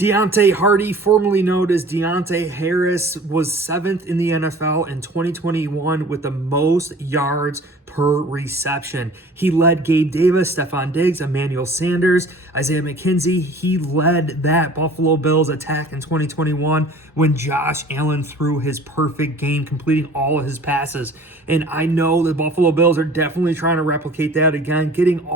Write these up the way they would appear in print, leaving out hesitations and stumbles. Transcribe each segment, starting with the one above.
Deonte Harty, formerly known as Deontay Harris, was 7th in the NFL in 2021 with the most yards per reception. He led Gabe Davis, Stephon Diggs, Emmanuel Sanders, Isaiah McKenzie. He led that Buffalo Bills attack in 2021 when Josh Allen threw his perfect game, completing all of his passes. And I know the Buffalo Bills are definitely trying to replicate that again, getting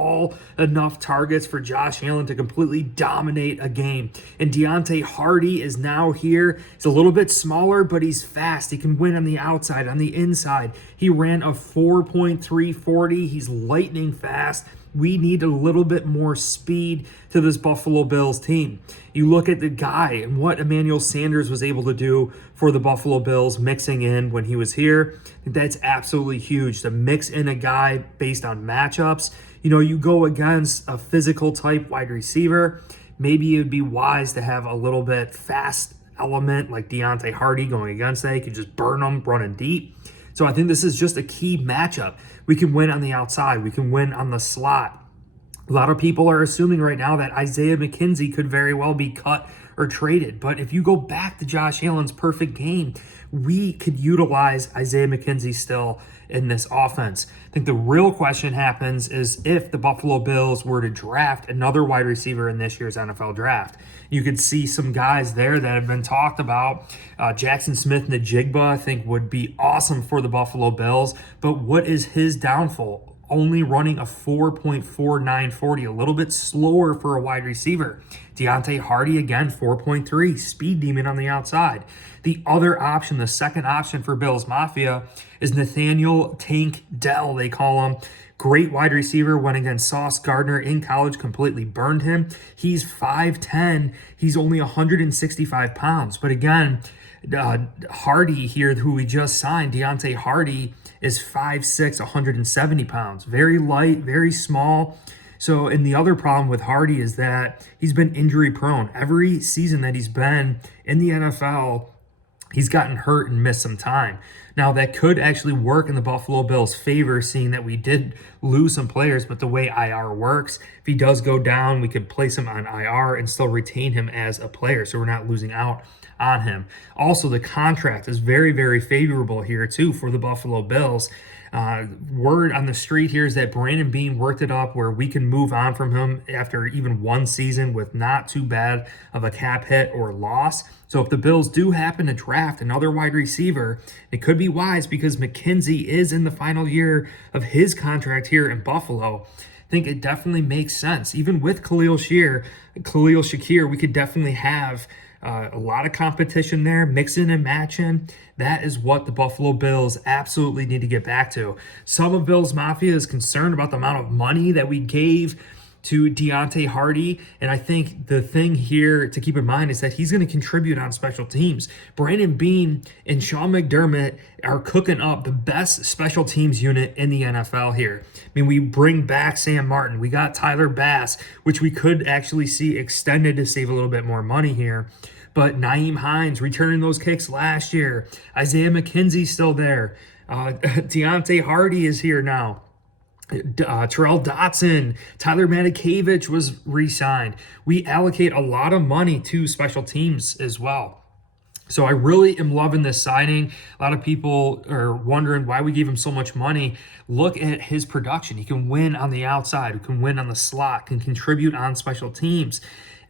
enough targets for Josh Allen to completely dominate a game. And Deonte Harty is now here. He's a little bit smaller, but he's fast. He can win on the outside, on the inside. He ran a 4.340. He's lightning fast. We need a little bit more speed to this Buffalo Bills team. You look at the guy and what Emmanuel Sanders was able to do for the Buffalo Bills mixing in when he was here. That's absolutely huge to mix in a guy based on matchups. You know, you go against a physical type wide receiver. Maybe it would be wise to have a little bit fast element like Deonte Harty going against that. You could just burn them running deep. So I think this is just a key matchup. We can win on the outside. We can win on the slot. A lot of people are assuming right now that Isaiah McKenzie could very well be cut or traded. But if you go back to Josh Allen's perfect game, we could utilize Isaiah McKenzie still in this offense. I think the real question happens is if the Buffalo Bills were to draft another wide receiver in this year's NFL draft. You could see some guys there that have been talked about. Jackson Smith-Njigba, I think, would be awesome for the Buffalo Bills. But what is his downfall? Only running a 4.4940, a little bit slower for a wide receiver. Deonte Harty, again, 4.3, speed demon on the outside. The other option, the second option for Bills Mafia is Nathaniel Tank Dell, they call him. Great wide receiver, went against Sauce Gardner in college, completely burned him. He's 5'10", he's only 165 pounds. But again, Hardy here, who we just signed, Deonte Hardy, is 5'6", 170 pounds. Very light, very small. So, and the other problem with Hardy is that he's been injury prone. Every season that he's been in the NFL, he's gotten hurt and missed some time. Now, that could actually work in the Buffalo Bills' favor, seeing that we did lose some players, but the way IR works, if he does go down, we could place him on IR and still retain him as a player, so we're not losing out on him. Also, the contract is very, very favorable here, too, for the Buffalo Bills. Word on the street here is that Brandon Beane worked it up where we can move on from him after even one season with not too bad of a cap hit or loss. So if the Bills do happen to draft another wide receiver, it could be wise because McKenzie is in the final year of his contract here in Buffalo. I think it definitely makes sense. Even with Khalil Shakir, we could definitely have a lot of competition there, mixing and matching. That is what the Buffalo Bills absolutely need to get back to. Some of Bills Mafia is concerned about the amount of money that we gave to Deonte Harty, and I think the thing here to keep in mind is that he's going to contribute on special teams. Brandon Beane and Sean McDermott are cooking up the best special teams unit in the NFL here. I mean, we bring back Sam Martin. We got Tyler Bass, which we could actually see extended to save a little bit more money here. But Nyheim Hines returning those kicks last year. Isaiah McKenzie's still there. Deonte Harty is here now. Terrell Dotson, Tyler Matakevich was re-signed. We allocate a lot of money to special teams as well. So I really am loving this signing. A lot of people are wondering why we gave him so much money. Look at his production. He can win on the outside. He can win on the slot, can contribute on special teams.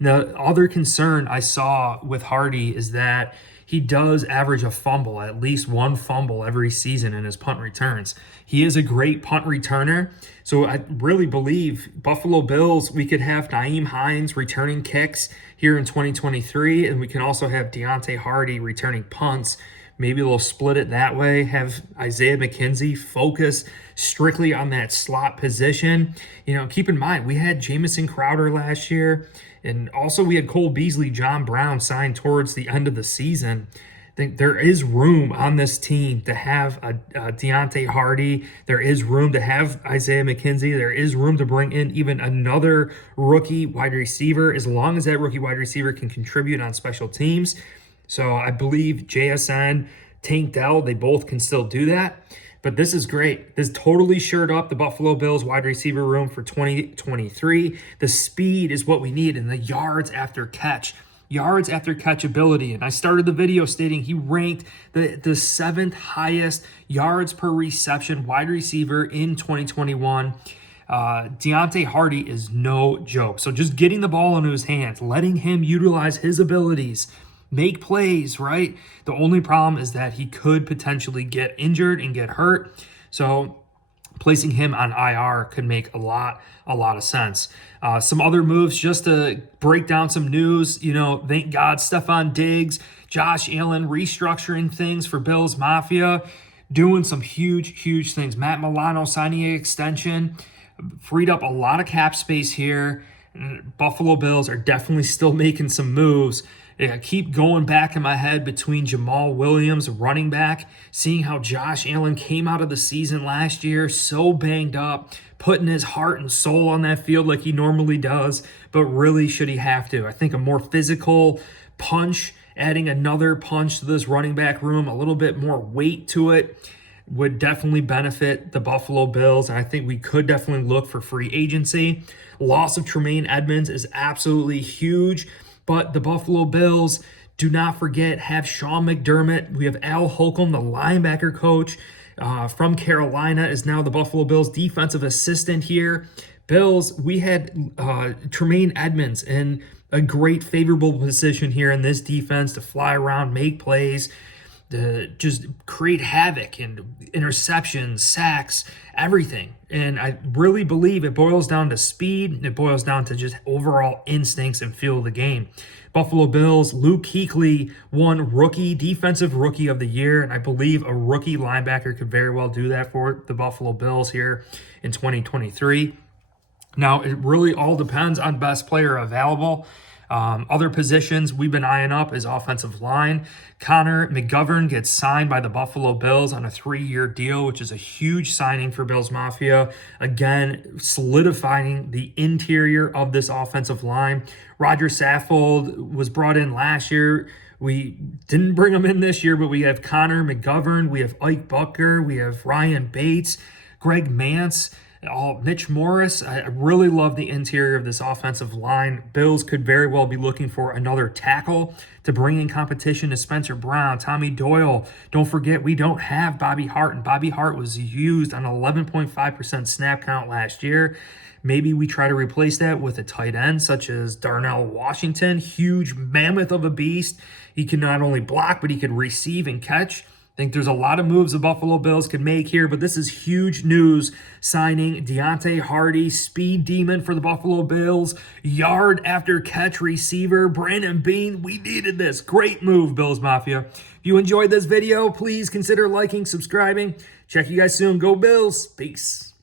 The other concern I saw with Hardy is that he does average a fumble, at least one fumble every season in his punt returns. He is a great punt returner. So I really believe Buffalo Bills, we could have Nyheim Hines returning kicks here in 2023, and we can also have Deonte Harty returning punts. Maybe they'll split it that way, have Isaiah McKenzie focus strictly on that slot position. You know, keep in mind, we had Jamison Crowder last year, and also we had Cole Beasley, John Brown signed towards the end of the season. I think there is room on this team to have a Deonte Harty. There is room to have Isaiah McKenzie. There is room to bring in even another rookie wide receiver, as long as that rookie wide receiver can contribute on special teams. So I believe JSN, Tank Dell, they both can still do that. But this is great. This totally shored up the Buffalo Bills wide receiver room for 2023. The speed is what we need, and the yards after catch. yards after catch ability. And I started the video stating he ranked the 7th highest yards per reception wide receiver in 2021. Deontay Hardy is no joke. So just getting the ball into his hands, letting him utilize his abilities, make plays, right? The only problem is that he could potentially get injured and get hurt. So placing him on IR could make a lot of sense. Some other moves, just to break down some news, thank God Stephon Diggs, Josh Allen restructuring things for Bills Mafia, doing some huge things. Matt Milano signing an extension, freed up a lot of cap space here. Buffalo Bills are definitely still making some moves. I keep going back in my head between Jamal Williams, running back, seeing how Josh Allen came out of the season last year so banged up, putting his heart and soul on that field like he normally does, but really should he have to? I think a more physical punch, adding another punch to this running back room, a little bit more weight to it, would definitely benefit the Buffalo Bills. And I think we could definitely look for free agency. Loss of Tremaine Edmonds is absolutely huge. But the Buffalo Bills, do not forget, have Sean McDermott. We have Al Holcomb, the linebacker coach from Carolina, is now the Buffalo Bills defensive assistant here. Bills, we had Tremaine Edmonds in a great favorable position here in this defense to fly around, make plays, to just create havoc and interceptions, sacks, everything. And I really believe it boils down to speed. It boils down to just overall instincts and feel of the game. Buffalo Bills, Luke Kuechly won Defensive Rookie of the Year. And I believe a rookie linebacker could very well do that for the Buffalo Bills here in 2023. Now, it really all depends on best player available. Other positions we've been eyeing up is offensive line. Connor McGovern gets signed by the Buffalo Bills on a 3-year deal, which is a huge signing for Bills Mafia. Again, solidifying the interior of this offensive line. Roger Saffold was brought in last year. We didn't bring him in this year, but we have Connor McGovern, we have Ike Bucker, we have Ryan Bates, Greg Mance, Mitch Morris. I really love the interior of this offensive line. Bills could very well be looking for another tackle to bring in competition to Spencer Brown, Tommy Doyle. Don't forget, we don't have Bobby Hart, and Bobby Hart was used on 11.5% snap count last year. Maybe we try to replace that with a tight end such as Darnell Washington, huge mammoth of a beast. He can not only block, but he could receive and catch. I think there's a lot of moves the Buffalo Bills could make here, but this is huge news. Signing Deontay Harty, speed demon for the Buffalo Bills, yard after catch receiver, Brandon Beane. We needed this. Great move, Bills Mafia. If you enjoyed this video, please consider liking, subscribing. Check you guys soon. Go Bills. Peace.